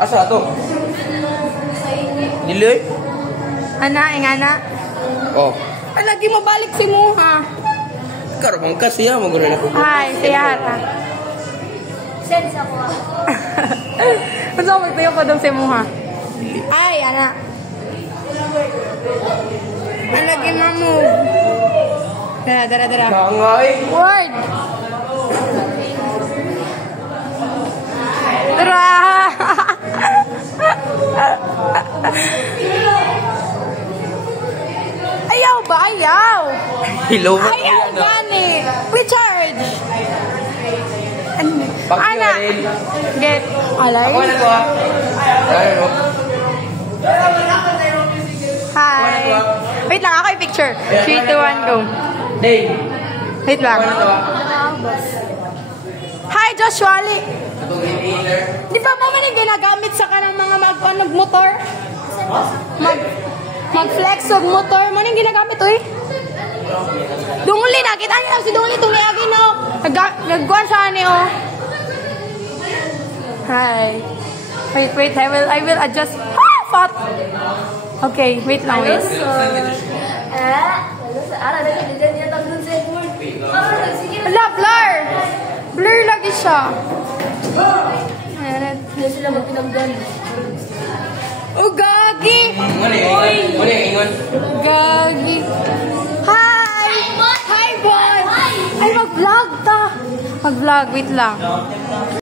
Asa to? Diloy? Ana, ingana. Oh. Ay, lagi mo balik si Muha. Karong kasi ya mo guna na. Hi, Tiara. Sense ako. Gusto ko magtayo ko doon si Muha. Ay, ana. Ay, lagi mo. Dara. Kangay. Word. Tara. Ayaw ba? Ayaw. Hello. Ayaw gani. We charge. Ana. Get. Alay. Ako na to ah. Ano? Hi. Wait lang, ako yung picture. 3, 2, 1, go. Day. Wait lang. Ano to ah? Hi, Joshua Ali. Di ba mama na ginagamit sa kanang mga mag-motor? Mag-flex og motor. Mo nang ginagamit oy. Dungli na kita niyo si Dungli agi no. Nagkuan sa ani oh. Hi. Wait, I will adjust. Ah, fat. Okay, wait lang, wait. Ala, blur. Blur lagi siya. Hindi sila magpinagdan. Oh, gagi. Muna ingon. Gagi. Hi. Hi, boy. Ay, mag-vlog ta. Mag-vlog, wait lang.